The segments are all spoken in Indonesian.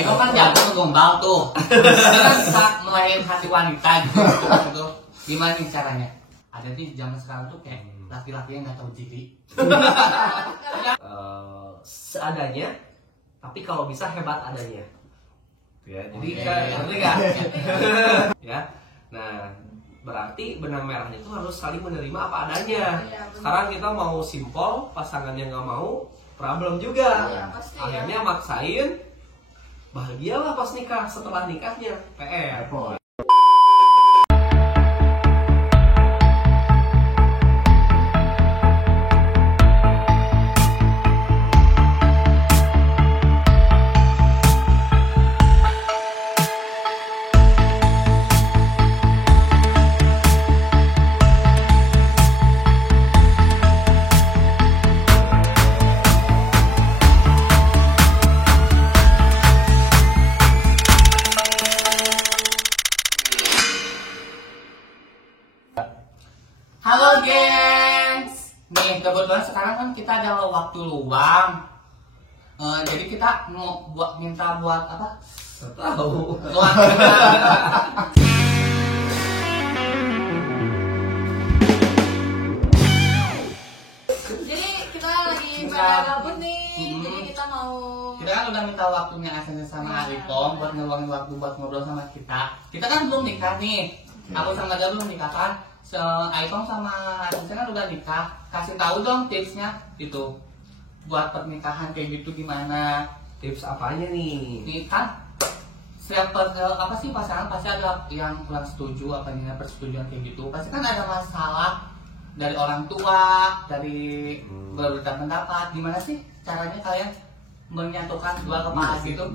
Eko kan jago ngegombal tuh. Kan bisa meraih hati wanita gitu. Gimana nih caranya? Ada di zaman sekarang tuh kayak laki-laki yang nggak tahu diri. Seadanya, tapi kalau bisa hebat adanya. Ya, jadi ngerti nggak? Ya, nah berarti benang merahnya itu harus saling menerima apa adanya. Sekarang kita mau simpel, pasangannya nggak mau, problem juga. Akhirnya maksain, bahagialah pas nikah, setelah nikahnya PR. Halo gengs, nih kebetulan sekarang kan kita ada waktu luang, jadi kita mau minta buat apa? Tahu. Luang. Jadi kita lagi pada gabut nih, jadi kita mau. Kita kan udah minta waktunya Asensi sama Arifong buat ngeluangin waktu buat ngobrol sama kita. Kita kan belum nikah nih, aku sama dia belum nikah kan. Aifong sama Asensi kan udah nikah. Kasih tahu dong tipsnya gitu buat pernikahan kayak gitu gimana? Tips apanya nih? Ini kan setiap apa sih pasangan pasti ada yang kurang setuju apa nih persetujuan kayak gitu. Pasti kan ada masalah dari orang tua, dari berbeda pendapat. Gimana sih caranya kalian menyatukan dua kepala gitu?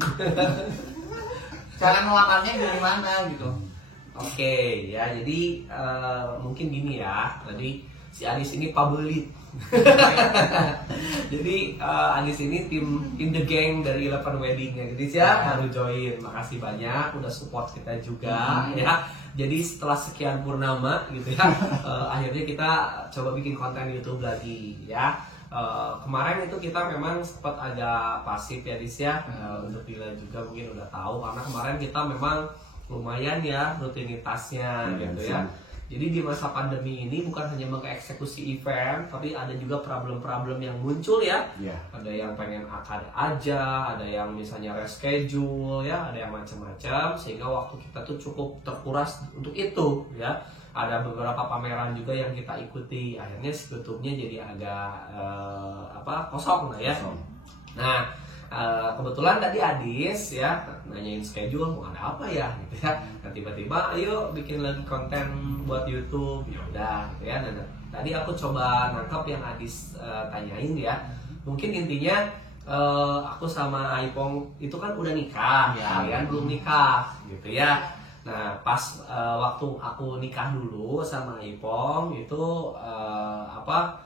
Cara ngelamarnya gimana gitu? Oke, ya jadi mungkin gini ya. Tadi si Adis ini pabelit. Jadi Adis ini tim the gang dari Eleven Wedding-nya. Jadi ya harus join. Makasih banyak udah support kita juga ya. Jadi setelah sekian purnama gitu ya, akhirnya kita coba bikin konten YouTube lagi ya. Kemarin itu kita memang sempat agak pasif ya Dis ya. Untuk Dila juga mungkin udah tahu karena kemarin kita memang lumayan ya rutinitasnya gitu ya. Jadi di masa pandemi ini bukan hanya mengeksekusi event, tapi ada juga problem-problem yang muncul ya. Ada yang pengen akad aja, ada yang misalnya reschedule ya, ada yang macam-macam sehingga waktu kita tuh cukup terkuras untuk itu ya. Ada beberapa pameran juga yang kita ikuti, akhirnya sebetulnya jadi agak kosong lah ya. Nah kebetulan tadi Adis ya nanyain schedule mau ada apa ya gitu ya. Nah tiba-tiba ayo bikin lagi konten buat YouTube, ya udah gitu ya. Nah, tadi aku coba nangkep yang Adis tanyain ya. Mungkin intinya aku sama Aipong itu kan udah nikah ya, kalian belum nikah gitu ya. Nah pas waktu aku nikah dulu sama Aipong itu apa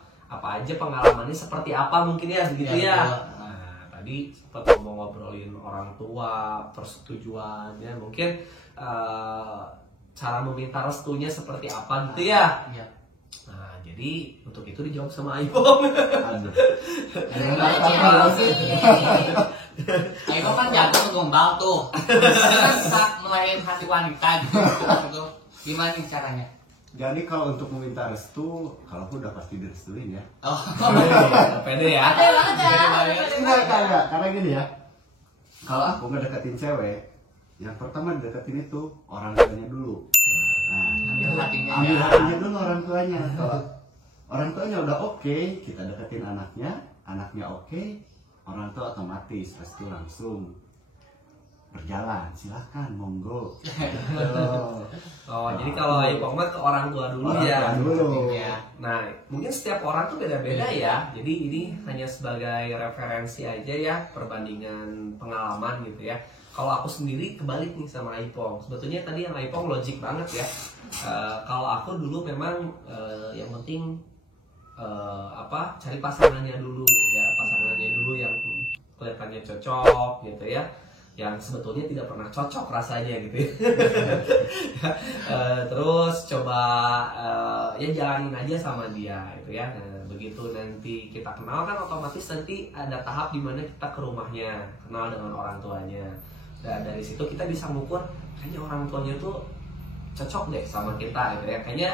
aja pengalamannya seperti apa mungkin ya begitu ya. Tadi sempat ngobrolin orang tua, persetujuan ya, mungkin cara meminta restunya seperti apa gitu ya. Nah jadi untuk itu dijawab sama Aipong. Aipong kan jago ngegombal tuh, kan bisa meraih hati wanita gitu. Gimana nih caranya? Jadi kalau untuk meminta restu, kalau aku udah pasti direstuin ya. Oh, pede ya. Enggak, karena gini ya. Kalau aku ngedeketin cewek, yang pertama deketin itu orang tuanya dulu. ambil Hatinya dulu orang tuanya. Kalau orang tuanya udah oke, kita deketin anaknya oke, orang tua otomatis restu langsung berjalan, silahkan monggo. Jadi kalau Aipong mah ke orang tua dulu ya. Nah mungkin setiap orang tuh beda-beda ya. Jadi ini hanya sebagai referensi aja ya, perbandingan pengalaman gitu ya. Kalau aku sendiri kebalik nih sama Aipong. Sebetulnya tadi yang Aipong logik banget ya. Kalau aku dulu memang yang penting cari pasangannya dulu ya, pasangannya dulu yang kelihatannya cocok gitu ya, yang sebetulnya tidak pernah cocok rasanya gitu ya. Terus coba ya jalanin aja sama dia gitu ya. Nah, begitu nanti kita kenal kan otomatis nanti ada tahap dimana kita ke rumahnya, kenal dengan orang tuanya. Dan dari situ kita bisa mengukur kayaknya orang tuanya tuh cocok deh sama kita gitu ya, kayaknya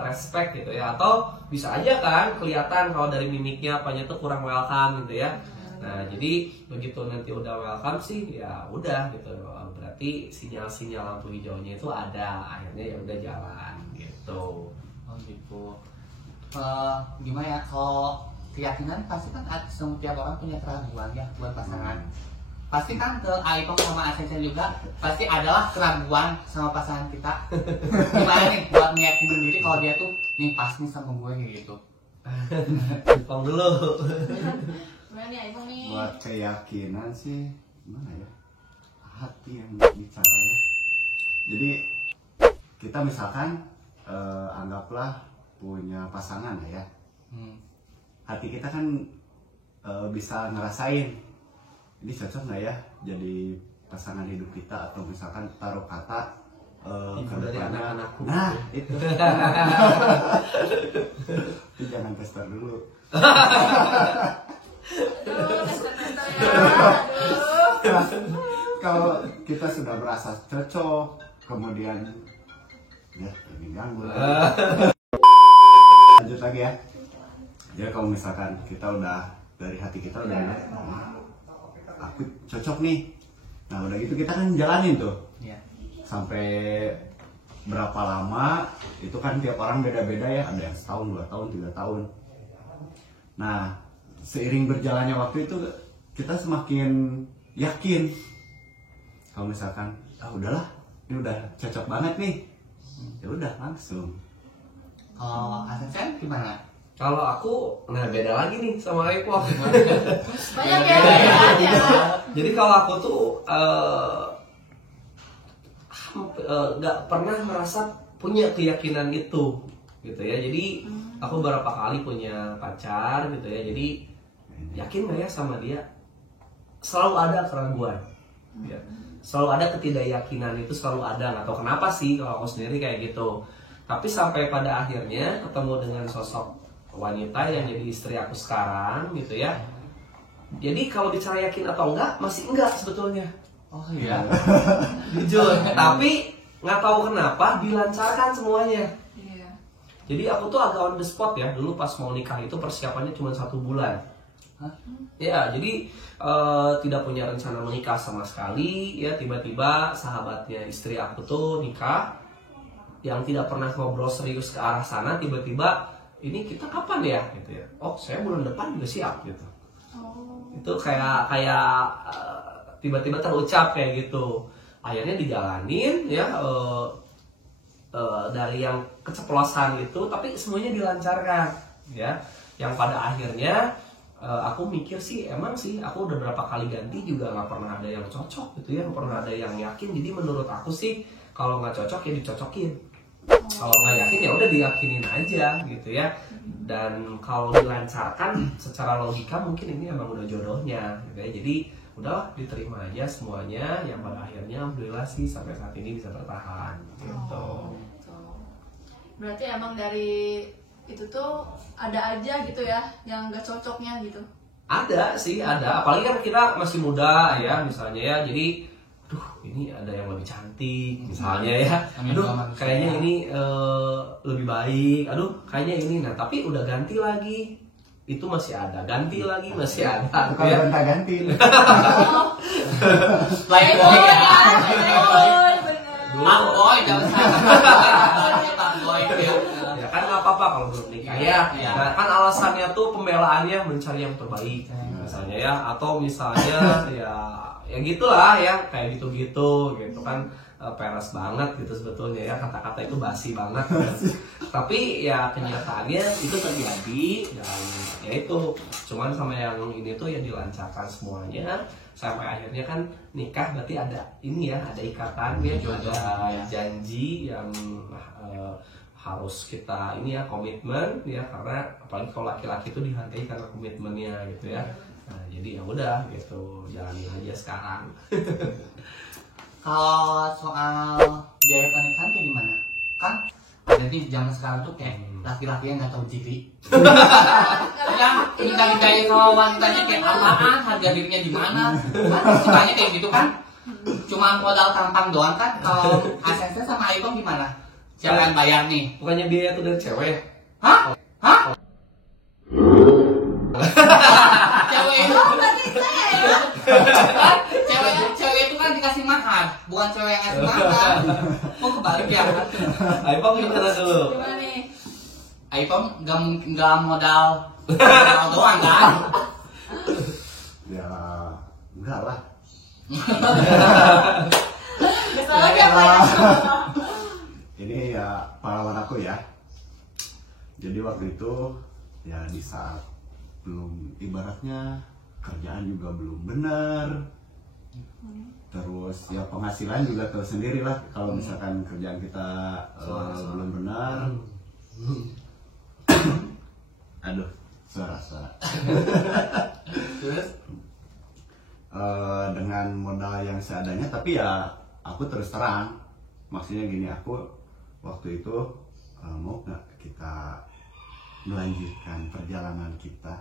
respect gitu ya, atau bisa aja kan kelihatan kalau dari mimiknya apanya tuh kurang welcome gitu ya. Nah jadi begitu nanti udah welcome sih ya udah gitu, berarti sinyal-sinyal lampu hijaunya itu ada, akhirnya ya udah jalan gitu. Oh gitu. Gimana ya, kalau keyakinan pasti kan setiap orang punya keraguan ya buat pasangan. Pasti kan ke Aipong sama Asensio juga pasti adalah keraguan sama pasangan kita. Gimana nih buat meyakinin diri kalau dia tuh nih pas nih sama gue kayak gitu. Aipong dulu. Gimana nih Aipong nih? Buat keyakinan sih gimana ya, hati yang bicara ya. Jadi kita misalkan anggaplah punya pasangan ya, hati kita kan bisa ngerasain ini cocok nggak ya jadi pasangan hidup kita, atau misalkan taruh kata Ibu dari anak-anakku. Nah itu Tapi jangan tester dulu. Aduh, tester-tester ya. Aduh. Kalau kita sudah merasa cocok, kemudian ya ini ganggu lagi. Lanjut lagi ya. Jadi kalau misalkan kita udah dari hati kita udah aku cocok nih. Nah udah gitu kita kan jalanin tuh. Iya. Sampai berapa lama itu kan tiap orang beda-beda ya, ada yang setahun, 2 tahun, 3 tahun. Nah seiring berjalannya waktu itu kita semakin yakin kalau misalkan udahlah ini udah cocok banget nih, ya udah langsung. Kalau Asensio gimana? Kalau aku, nah beda lagi nih sama Aipong. Banyak ya, banyak ya. Jadi kalau aku tuh nggak pernah merasa punya keyakinan itu, gitu ya. Jadi aku beberapa kali punya pacar, gitu ya. Jadi yakin nggak ya sama dia? Selalu ada keraguan, ya. Selalu ada ketidakyakinan itu selalu ada. Nggak tahu kenapa sih kalau aku sendiri kayak gitu. Tapi sampai pada akhirnya ketemu dengan sosok wanita yang jadi istri aku sekarang, gitu ya. Jadi kalau bicara yakin atau enggak, masih enggak sebetulnya. Oh iya. Jujur. Tapi nggak tahu kenapa dilancarkan semuanya. Iya. Jadi aku tuh agak on the spot ya. Dulu pas mau nikah itu persiapannya cuma 1 bulan. Hah? Ya, jadi tidak punya rencana menikah sama sekali. Ya, tiba-tiba sahabatnya istri aku tuh nikah, yang tidak pernah ngobrol serius ke arah sana, tiba-tiba ini kita kapan ya gitu ya. Oh, saya bulan depan juga siap gitu. Oh. Itu kayak tiba-tiba terucap kayak gitu. Akhirnya dijalanin ya, dari yang keceplosan itu, tapi semuanya dilancarkan ya. Yang pada akhirnya aku mikir sih, emang sih aku udah berapa kali ganti juga nggak pernah ada yang cocok gitu ya, nggak pernah ada yang yakin. Jadi menurut aku sih kalau nggak cocok ya dicocokin. Kalau nggak yakin ya udah diyakinin aja gitu ya. Dan kalau dilancarkan secara logika mungkin ini emang udah jodohnya gitu ya. Jadi udah diterima aja semuanya, yang pada akhirnya alhamdulillah sih sampai saat ini bisa bertahan gitu. Gitu. Berarti emang dari itu tuh ada aja gitu ya yang gak cocoknya gitu. Ada sih, ada. Apalagi kan kita masih muda ya misalnya ya. Jadi aduh ini ada yang lebih cantik misalnya ya. Aduh kayaknya ini lebih baik. Aduh kayaknya ini. Nah tapi udah ganti lagi, itu masih ada. Ganti lagi masih ada. Itu kalau gonta ganti. Lain Boy, boy ya. boy, bener. Ah boy, jangan salah. Boy ya. Ya kan nggak apa-apa kalau belum nikah ya. Iya. Nah, kan alasannya tuh pembelaannya mencari yang terbaik misalnya ya, atau misalnya ya gitulah ya, kayak gitu-gitu gitu kan. Peres banget gitu sebetulnya ya, kata-kata itu basi banget ya. Tapi ya kenyataannya itu terjadi, dan ya itu cuman sama yang ini tuh yang dilancarkan semuanya sampai akhirnya kan nikah. Berarti ada ini ya, ada ikatan ya, ada janji yang harus kita ini ya, komitmen ya, karena apalagi kalau laki-laki itu dihargai karena komitmennya gitu ya. Nah jadi ya udah gitu, jalanin aja sekarang. Kalau soal biaya pernikahan kayak gimana? Kan ada di zaman sekarang tuh kayak laki-laki yang nggak tahu diri. Yang kita sama wanitanya kayak apaan, harga dirinya di mana? Kan sukanya kayak gitu kan? Cuma modal tampang doang kan. Kalau ASNC sama Aipong gimana? Siapa yang bayar nih? Bukannya biaya itu dari cewek? Hah? Cewek itu cewek itu kan dikasih makan, bukan cewek yang ngasih makan. Kok kebalik ya? Aipong gimana dulu? Gimana nih? Aipong nggak modal doang kan? Ya enggak lah. Bisa lagi apa ya? Ini ya pengalaman aku ya. Jadi waktu itu ya di saat belum, ibaratnya kerjaan juga belum benar, terus ya penghasilan juga tahu sendiri lah kalau misalkan kerjaan kita belum benar. Aduh, suara Terus dengan modal yang seadanya, tapi ya aku terus terang, maksudnya gini, aku waktu itu mau nggak kita melanjutkan perjalanan kita.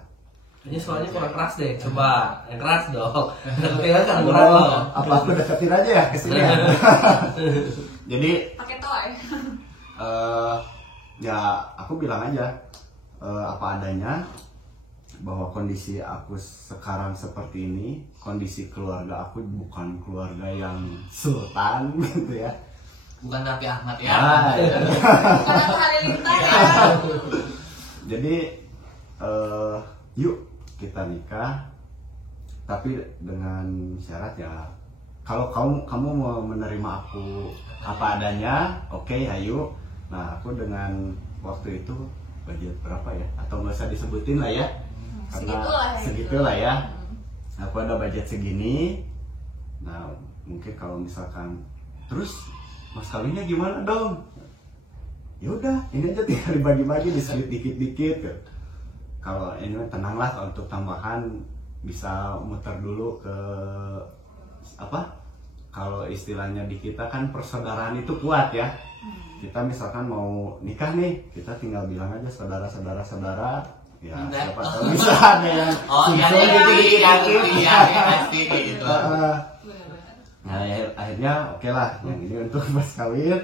Ini suaranya kurang keras deh, coba yang keras dong. Deketin kan kurang dong. Apa aku deketin aja ya ke sini ya? Jadi Pakai toy. ya aku bilang aja apa adanya, bahwa kondisi aku sekarang seperti ini, kondisi keluarga aku bukan keluarga yang sultan gitu ya. bukan Raffi Ahmad ya. Ya. Bukan aku Halilintar ya. Jadi yuk kita nikah, tapi dengan syarat ya kalau kamu mau menerima aku apa adanya, oke, ayo. Nah, aku dengan waktu itu budget berapa ya, atau nggak usah disebutin lah ya, karena segitulah ya. Aku ada budget segini. Nah, mungkin kalau misalkan terus mas kawinnya gimana dong, ya udah ini aja tinggal dibagi-bagi, displit dikit-dikit. Kalau ini tenanglah, untuk tambahan bisa muter dulu ke apa, kalau istilahnya di kita kan persaudaraan itu kuat ya. Kita misalkan mau nikah nih, kita tinggal bilang aja saudara ya, siapa tahu bisa ada yang Pasti gitu. Nah, akhirnya oke lah, yang ini untuk mas kawin.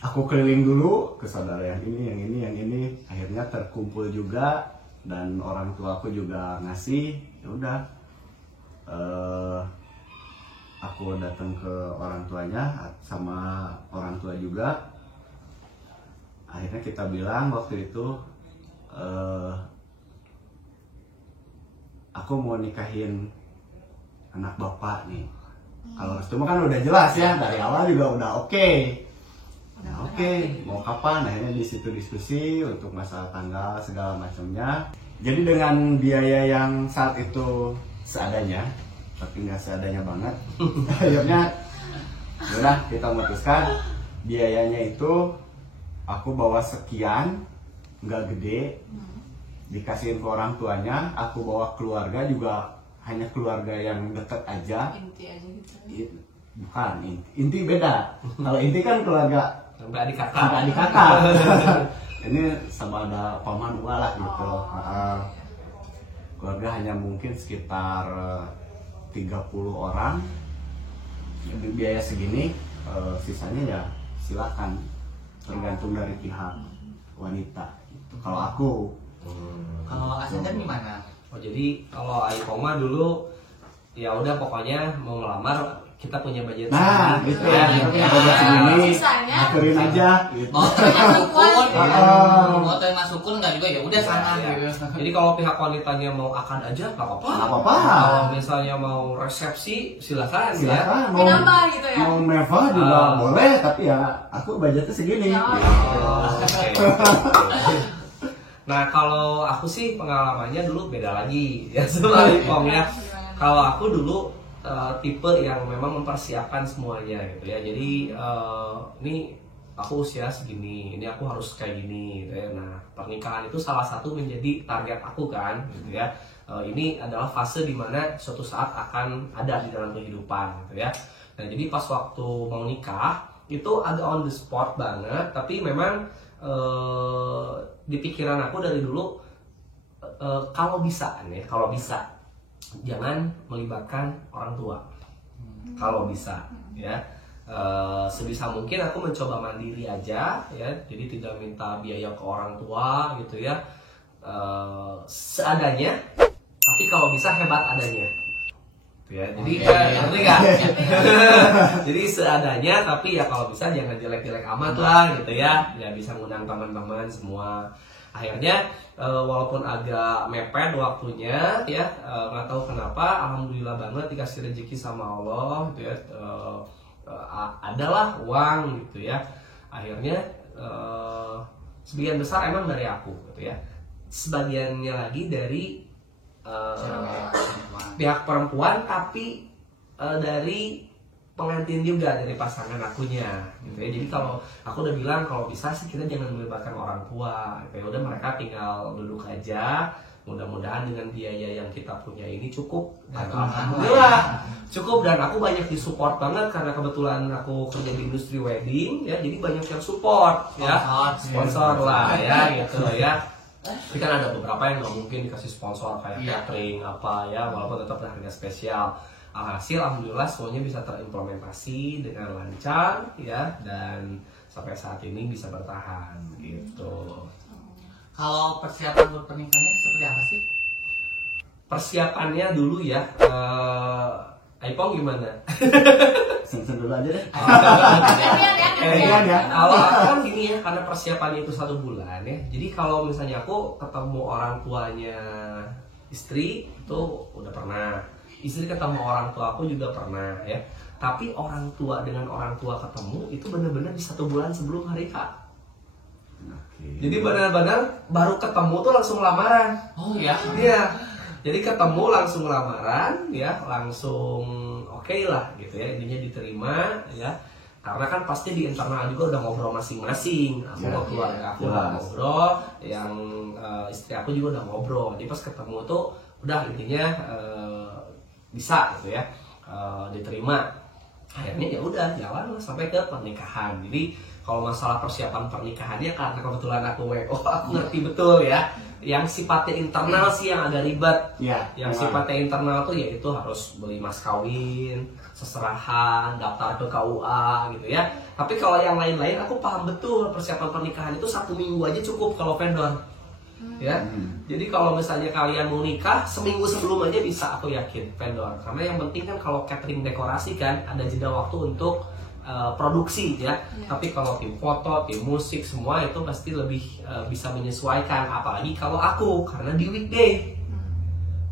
Aku keliling dulu ke saudara yang ini, akhirnya terkumpul juga, dan orang tua aku juga ngasih. Ya udah, aku datang ke orang tuanya sama orang tua juga. Akhirnya kita bilang waktu itu, aku mau nikahin anak bapak nih. Kalau restu mah kan udah jelas ya, dari awal juga udah oke. Nah, oke, mau kapan? Akhirnya di situ diskusi untuk masalah tanggal segala macamnya. Jadi dengan biaya yang saat itu seadanya, tapi nggak seadanya banget. Akhirnya, udah kita memutuskan biayanya itu aku bawa sekian, nggak gede, dikasihin ke orang tuanya. Aku bawa keluarga juga hanya keluarga yang dekat aja. Inti aja gitu. Bukan, inti beda. Kalau inti kan keluarga Sampai adik kakak. Ini sama ada paman gua lah gitu. Keluarga hanya mungkin sekitar 30 orang. Biaya segini, sisanya ya silakan, tergantung dari pihak wanita gitu. Kalau aku Kalau Asisten gimana? Oh, jadi kalau Aipoma dulu ya udah pokoknya mau ngelamar kita punya budget nah segini, gitu ya, Ya, budget segini, sisanya aturin aja gitu. Mau terima sukun, Oh. mau terima sukun nggak juga ya udah sana Ya. gitu. Jadi kalau pihak wanitanya mau akad aja nggak apa-apa. Nggak apa-apa. Kalau misalnya mau resepsi silakan ya. Silakan, Tapi nambah gitu ya? mau mewah juga boleh, tapi ya aku budgetnya segini. Ya. Gitu. Oh, oke. Nah kalau aku sih pengalamannya dulu beda lagi ya sama Ipong ya. Kalau aku dulu tipe yang memang mempersiapkan semuanya gitu ya. Jadi ini aku usia segini, ini aku harus kayak gini gitu ya. Nah pernikahan itu salah satu menjadi target aku kan gitu ya. Ini adalah fase dimana suatu saat akan ada di dalam kehidupan gitu ya. Nah jadi pas waktu mau nikah itu agak on the spot banget, tapi memang di pikiran aku dari dulu kalau bisa nih, kalau bisa jangan melibatkan orang tua kalau bisa ya. Sebisa mungkin aku mencoba mandiri aja ya, jadi tidak minta biaya ke orang tua gitu ya, seadanya, tapi kalau bisa hebat adanya gitu ya. Jadi ngerti nggak? Jadi seadanya, tapi ya kalau bisa jangan jelek-jelek amat lah gitu ya, ya bisa ngundang teman-teman semua. Akhirnya walaupun agak mepet waktunya ya, nggak tahu kenapa, alhamdulillah banget dikasih rezeki sama Allah gitu ya, adalah uang gitu ya. Akhirnya sebagian besar emang dari aku gitu ya, sebagiannya lagi dari pihak perempuan, tapi dari pengantin juga, dari pasangan akunya gitu ya. Jadi kalau aku udah bilang kalau bisa sih kita jangan melibatkan orang tua gitu ya, udah mereka tinggal duduk aja. Mudah-mudahan dengan biaya yang kita punya ini cukup, dan alhamdulillah cukup, dan aku banyak disupport banget karena kebetulan aku kerja di industri wedding ya, jadi banyak yang support ya, sponsor lah ya gitu ya. Tapi kan ada beberapa yang nggak mungkin dikasih sponsor kayak catering apa ya, walaupun tetap harga spesial. Alhasil alhamdulillah semuanya bisa terimplementasi dengan lancar ya, dan sampai saat ini bisa bertahan gitu. Kalau persiapan buat pernikahannya seperti apa sih? Persiapannya dulu ya, Aipong gimana? Sen dulu aja deh. Ya. Kalau aku kan gini ya, karena persiapannya itu 1 bulan ya. Jadi kalau misalnya aku ketemu orang tuanya istri itu udah pernah, istri ketemu orang tua aku juga pernah ya. Tapi orang tua dengan orang tua ketemu itu benar-benar di 1 bulan sebelum hari H. Jadi benar-benar baru ketemu tuh langsung lamaran. Oh ya? Iya. Jadi ketemu langsung lamaran ya, langsung oke lah gitu ya, intinya diterima ya. Karena kan pasti di internal juga udah ngobrol masing-masing. Aku mau keluarga aku udah ngobrol, yang istri aku juga udah ngobrol. Jadi pas ketemu tuh udah intinya bisa gitu ya, diterima. Akhirnya ya udah jalan lah sampai ke pernikahan. Jadi kalau masalah persiapan pernikahannya, karena kebetulan aku WO, aku ngerti betul ya. Yang sifatnya internal sih yang agak ribet. Ya, yang sifatnya internal tuh yaitu harus beli mas kawin, seserahan, daftar ke KUA gitu ya. Tapi kalau yang lain-lain aku paham betul, persiapan pernikahan itu 1 minggu aja cukup kalau vendor. Ya. Jadi kalau misalnya kalian mau nikah, seminggu sebelum aja bisa, aku yakin vendor. Karena yang penting kan kalau catering dekorasi kan ada jeda waktu untuk produksi ya. Tapi kalau tim foto, tim musik semua itu pasti lebih bisa menyesuaikan, apalagi kalau aku karena di weekday.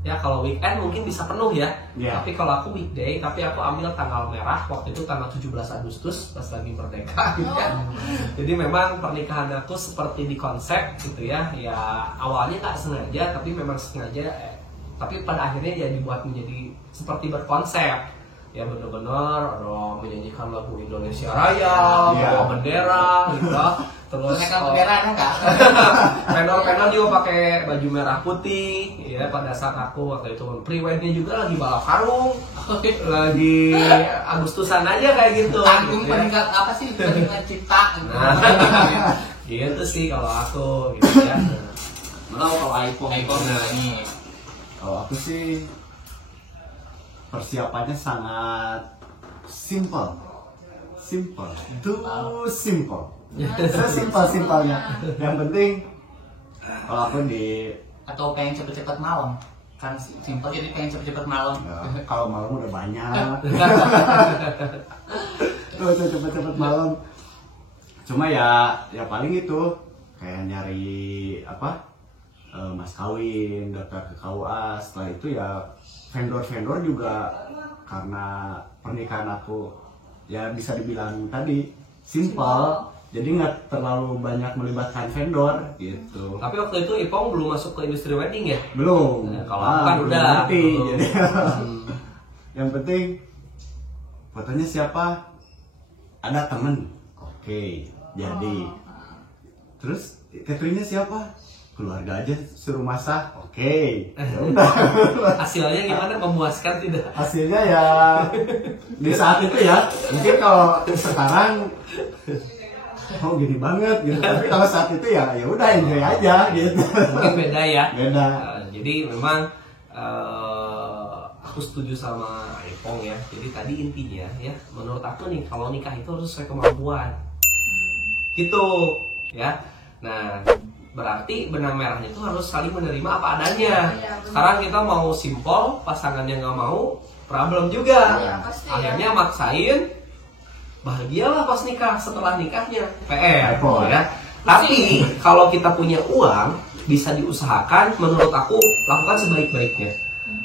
Ya kalau weekend mungkin bisa penuh ya. Tapi kalau aku weekday, tapi aku ambil tanggal merah waktu itu tanggal 17 Agustus pas lagi merdeka gitu kan. Jadi memang pernikahan aku seperti di konsep gitu ya. Ya awalnya nggak sengaja, tapi memang sengaja. Tapi pada akhirnya ya dibuat menjadi seperti berkonsep. Ya benar-benar ada menyanyikan lagu Indonesia Raya, bawa bendera gitu. Terus bendera ada nggak? Vendor-vendor juga pakai baju merah putih ya. Pada saat aku waktu itu pre-wed-nya juga lagi balap karung, lagi Agustusan aja kayak gitu. Tanggung gitu peningkat apa sih? Peningkat cipta gitu. Gitu sih kalau aku gitu ya. Kalau iPhone ini. Kalau aku sih persiapannya sangat simple, simple. Sesimpel-simpelnya. Yang penting kalau aku atau pengen cepet-cepet malam, kan simple jadi pengen cepet-cepet malam. ya, kalau malam udah banyak. Kalau cepet-cepet malam. Cuma ya paling itu kayak nyari mas kawin, daftar ke KUA. Setelah itu ya vendor-vendor juga, karena pernikahan aku ya bisa dibilang tadi simple, jadi nggak terlalu banyak melibatkan vendor gitu. Tapi waktu itu Ipong belum masuk ke industri wedding ya? Belum. Kalau aku kan belum udah. ngerti, jadi yang penting fotonya siapa? Ada temen, oke, jadi. Terus cateringnya siapa? Keluarga aja suruh masak, oke. Ya udah. Hasilnya gimana? Memuaskan tidak? Hasilnya ya di saat itu ya, mungkin kalau sekarang gini banget gitu, tapi kalau saat itu ya udah enjoy aja gitu. Mungkin beda ya. Beda. Jadi memang aku setuju sama Ipong ya. Jadi tadi intinya ya, menurut aku nih kalau nikah itu harus sesuai kemampuan. Gitu ya. Nah, berarti benang merahnya itu harus saling menerima apa adanya. Iya, benar. Sekarang kita mau simpel, pasangannya nggak mau, problem juga. Iya, pasti, Akhirnya ya. maksain, bahagialah pas nikah, setelah nikahnya PR Repot. ya. Tapi kalau kita punya uang, bisa diusahakan, menurut aku lakukan sebaik-baiknya.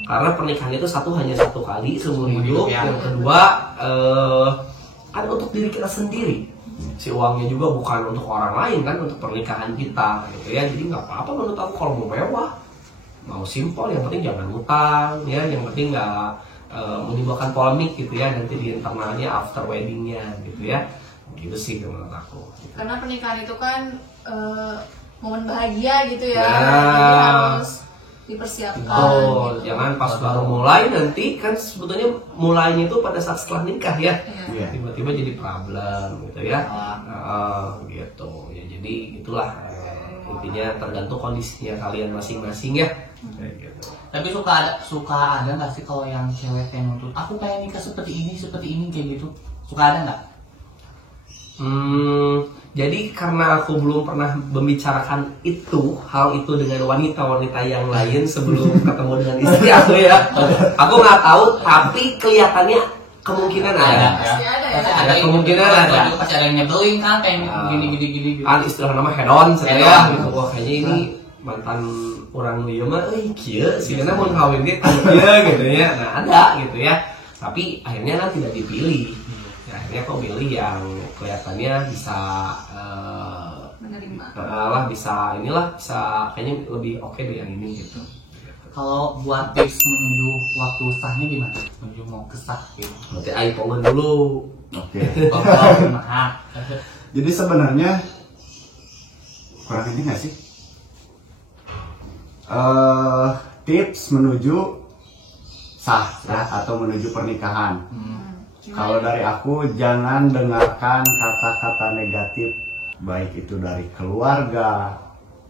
Karena pernikahan itu hanya satu kali seumur hidup. Ya. Yang kedua, kan untuk diri kita sendiri. Si uangnya juga bukan untuk orang lain kan, untuk pernikahan kita gitu ya. Jadi nggak apa-apa menurut aku kalau mau mewah, mau simpel, yang penting jangan utang ya, yang penting nggak menimbulkan polemik gitu ya nanti di internalnya after weddingnya gitu ya. Gitu sih menurut aku. Karena pernikahan itu kan momen bahagia gitu ya, Ya. jadi harus dipersiapkan. Betul, gitu. jangan pas baru mulai nanti kan sebetulnya mulainya itu pada saat setelah nikah ya. Iya. Iya. Tiba-tiba jadi problem gitu ya. Ah. Gitu ya, jadi itulah intinya tergantung kondisinya kalian masing-masing ya. Kayak gitu. Tapi suka ada nggak sih kalau yang cewek yang nuntut aku pengen nikah seperti ini kayak gitu, suka ada nggak? Jadi karena aku belum pernah membicarakan hal itu dengan wanita-wanita yang lain sebelum ketemu dengan istri aku ya. Aku nggak tahu, tapi kelihatannya kemungkinan ada. Pasti ada ya. Pasti Ada yang kemungkinan nyebelin, ada. juga pasti ada yang nyebelin kan kayak Ah. gini. Kan istilah nama hedon saya Hedon. gitu. Wah kayaknya ini mantan orang ieu mah kieu sigana mun kawin ge kieu gitu ya. Nah, ada gitu ya. Tapi akhirnya kan tidak dipilih. Ya, akhirnya kok pilih yang kelihatannya bisa Menerima. bisa kayaknya lebih oke deh yang ini gitu. Kalau buat tips menuju waktu sahnya gimana? Menuju mau ke sah gitu. Berarti ai pongan dulu. Oke. Kalau nah, Jadi sebenarnya kurang ini nggak sih? Tips menuju sah ya, atau menuju pernikahan. Kalau dari aku, jangan dengarkan kata-kata negatif, baik itu dari keluarga,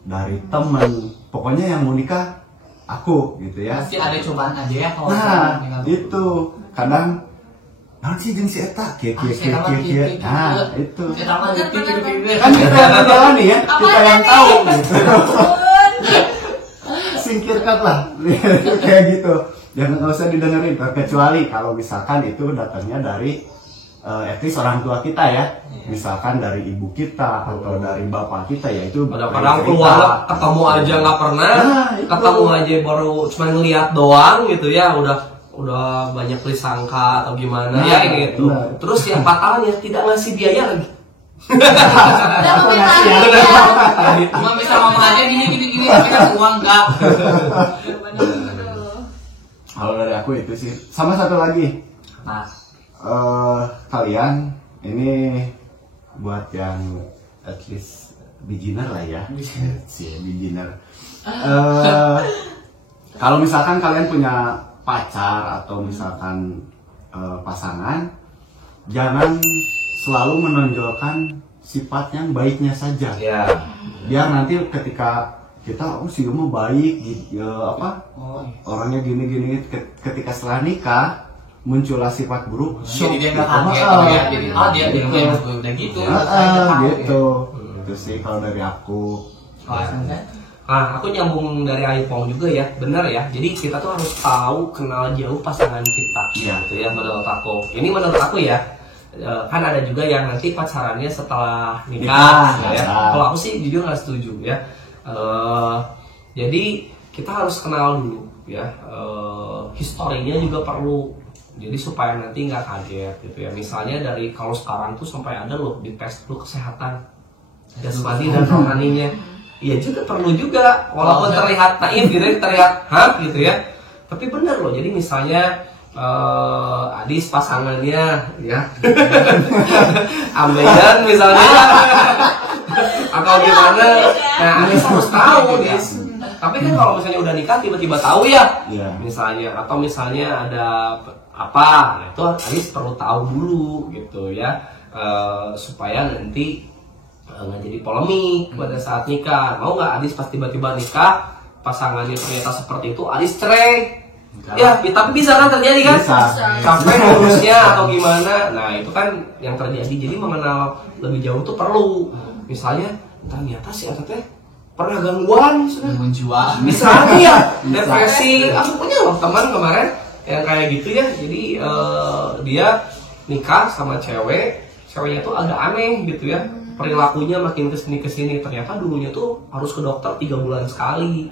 dari temen, pokoknya yang mau nikah aku gitu ya. pasti ada cobaan aja ya kalau Nah misalnya itu kadang nanti sih jeung si eta kieu. Nah itu kita mah gitu. kan kita yang menjalani ya, kita yang tahu gitu. Singkirkan lah kayak gitu, jangan nggak usah didengerin, kecuali kalau misalkan itu datangnya dari at least orang tua kita ya, misalkan dari ibu kita atau dari bapak kita, ya itu Kadang-kadang keluar ketemu aja nggak pernah, Nah, itu. ketemu aja baru cuma ngeliat doang gitu ya, udah banyak disangka atau gimana Nah, ya gitu. benar. Terus yang fatalnya tidak ngasih biaya lagi. Udah komentari ya. Cuma bisa ngomong aja gini tapi kan uang enggak. Bener-bener. Kalau dari aku itu sih, sama satu lagi. Nah, Kalian ini buat yang at least beginner lah ya, si beginner. Kalau misalkan kalian punya pacar atau misalkan pasangan, jangan selalu menonjolkan sifat yang baiknya saja. Ya. Biar nanti ketika kita si mau baik, oh, orangnya gini, ketika setelah nikah muncullah sifat buruk, jadi dia nggak gitu. kaget ya. Jadi dia kayak udah gitu. Gitu. Itu sih kalau dari aku. Aku nyambung dari Aipong juga ya, bener ya. Jadi kita tuh harus tahu kenal jauh pasangan kita, Iya. gitu ya menurut aku. Ini menurut aku ya. Kan ada juga yang nanti pacarannya setelah nikah, Nikah, ya. ya. Kalau aku sih jujur nggak setuju ya. Jadi kita harus kenal dulu ya. Historinya juga perlu. Jadi supaya nanti nggak kaget gitu ya. Misalnya dari kalau sekarang tuh sampai ada loh di tes dulu kesehatan jasmani dan rohaninya. Iya juga perlu juga, walaupun terlihat naif gitu, terlihat gitu ya. Tapi bener loh. Jadi misalnya Adis pasangannya ya, ambeien misalnya, atau gimana. Nah Adis harus tahu Adis. Tapi kan kalau misalnya udah nikah tiba-tiba tahu ya, Iya. misalnya atau misalnya ada apa, nah itu Adis perlu tahu dulu gitu ya, supaya nanti nggak jadi polemik pada saat nikah. Mau nggak Adis pas tiba-tiba nikah pasangannya ternyata seperti itu, Adis cerai, Ya, tapi bisa kan terjadi kan? Bisa. Capek ngurusnya atau gimana. Nah, itu kan yang terjadi. Jadi mengenal lebih jauh tuh perlu. Misalnya, ternyata si Eta teh pernah gangguan, Gangguan jiwa. misalnya ya, depresi. Aku punya loh teman kemarin yang kayak gitu ya. Jadi dia nikah sama ceweknya tuh agak aneh gitu ya. Perilakunya makin kesini ternyata dulunya tuh harus ke dokter 3 bulan sekali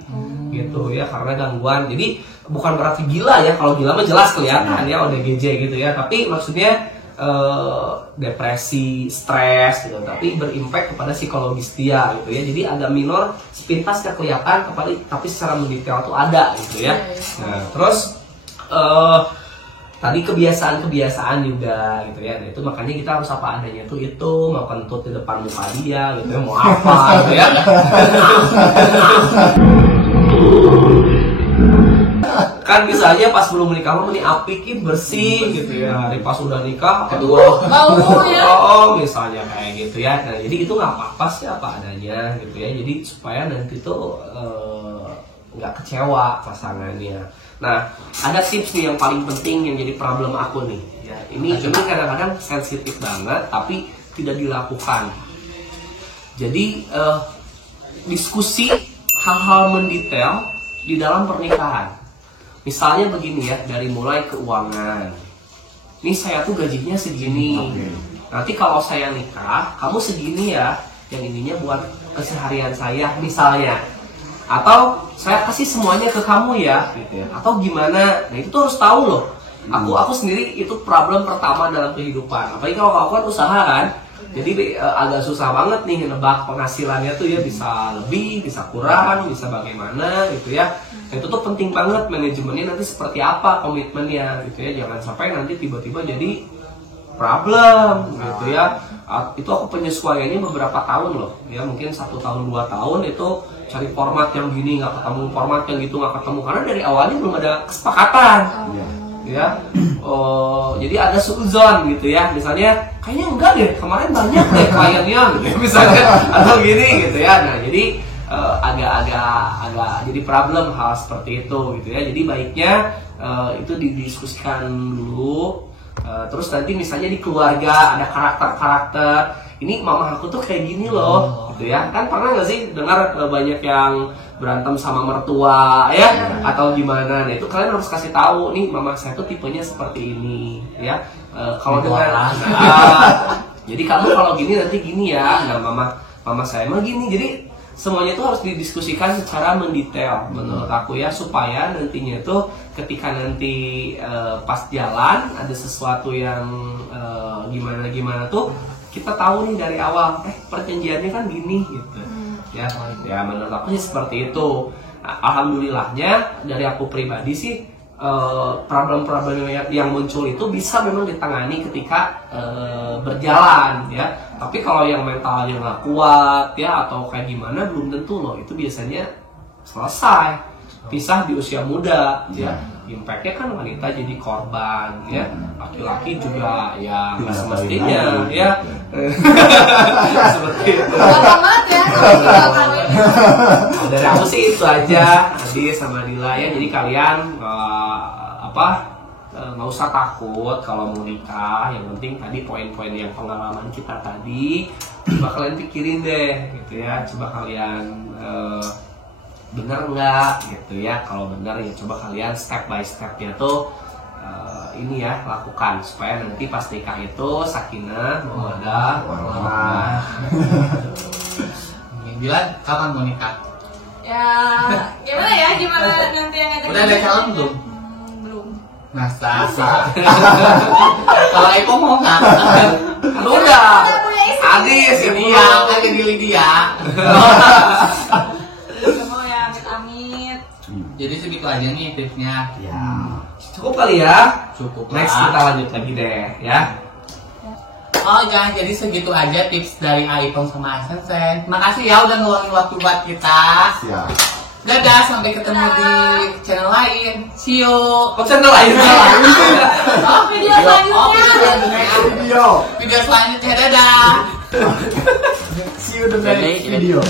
gitu ya karena gangguan. Jadi bukan berarti gila ya, kalau gila mah jelas kelihatan ya ODGJ gitu ya, tapi maksudnya depresi, stres gitu, tapi berimpact kepada psikologis dia gitu ya. Jadi agak minor, sepintas gak kelihatan tapi secara mendetail tuh ada gitu ya. Nah terus tadi kebiasaan juga gitu ya. Nah, itu makanya kita harus apa adanya itu mau kentut di depan muka dia gitu ya, mau apa gitu ya. Kan bisa aja pas belum menikah mah meni apikin bersih gitu ya. Hari pas udah nikah aduh misalnya kayak gitu ya. Nah, jadi itu nggak apa-apa sih apa adanya gitu ya. Jadi supaya nanti tuh nggak kecewa pasangannya. Nah, ada tips nih yang paling penting yang jadi problem aku nih. Ya, ini kadang-kadang sensitif banget, tapi tidak dilakukan. Jadi diskusi hal-hal mendetail di dalam pernikahan. Misalnya begini ya, dari mulai keuangan. Ini saya tuh gajinya segini. Nanti kalau saya nikah, kamu segini ya. Yang ininya buat keseharian saya misalnya. Atau saya kasih semuanya ke kamu ya, gitu ya. Atau gimana? Nah itu tuh harus tahu loh. Aku sendiri itu problem pertama dalam kehidupan. Apalagi kalau aku kan usaha kan. Jadi agak susah banget nih nebak penghasilannya tuh ya, bisa lebih, bisa kurang, bisa bagaimana gitu ya. Nah, itu tuh penting banget manajemennya nanti seperti apa komitmennya gitu ya. Jangan sampai nanti tiba-tiba jadi problem gitu ya. Itu aku penyesuaiannya beberapa tahun loh ya, mungkin 1 tahun 2 tahun itu cari format yang gini nggak ketemu, format yang gitu nggak ketemu karena dari awalnya belum ada kesepakatan ya. Jadi ada suzon gitu ya, misalnya kayaknya enggak deh kemarin banyak deh kliennya gitu misalnya atau gini gitu ya. Nah jadi agak jadi problem hal seperti itu gitu ya. Jadi baiknya itu didiskusikan dulu. Terus nanti misalnya di keluarga ada karakter-karakter, ini mama aku tuh kayak gini loh gitu ya. Kan pernah nggak sih dengar banyak yang berantem sama mertua ya atau gimana. Nah itu kalian harus kasih tahu nih mama saya tuh tipenya seperti ini ya. Kalau dengan jadi kamu kalau gini nanti gini ya. Nah mama saya mah gini. Jadi semuanya itu harus didiskusikan secara mendetail menurut aku ya, supaya nantinya itu ketika nanti pas jalan ada sesuatu yang gimana tuh kita tahu nih dari awal perjanjiannya kan gini gitu ya menurut aku sih seperti itu. Nah, alhamdulillahnya dari aku pribadi sih problem-problem yang muncul itu bisa memang ditangani ketika berjalan ya. Tapi kalau yang mentalnya nggak kuat ya atau kayak gimana belum tentu loh itu biasanya selesai. Pisah di usia muda ya. Impactnya kan wanita jadi korban ya. Laki-laki juga ya nggak semestinya ya. Seperti itu. Dari aku sih itu aja Adi sama Dila ya. Jadi kalian nggak usah takut kalau mau nikah. Yang penting tadi poin-poin yang pengalaman kita tadi coba kalian pikirin deh gitu ya. Coba kalian benar nggak gitu ya. Kalau benar ya coba kalian step by stepnya tuh ini ya lakukan supaya nanti pas nikah itu sakinah mawaddah warahmah. Bilang kapan mau nikah? Ya gimana nanti yang ngajak udah ada calon belum? Belum. Masa? Kalau Eko mau nggak? Udah habis ini ya kan jadi Lydia. Mau ya amit-amit. Jadi segitu aja nih tipsnya. Ya. Cukup kali ya. Cukup. Next kita lanjut lagi deh ya. Oh ya, jadi segitu aja tips dari iPhone sama Asensen. Makasih ya udah ngeluangin waktu buat kita. Siap. Dadah, sampai ketemu di channel lain. See you. Channel lain. Oh, video selanjutnya. Video selanjutnya. Dadah. See you the next video.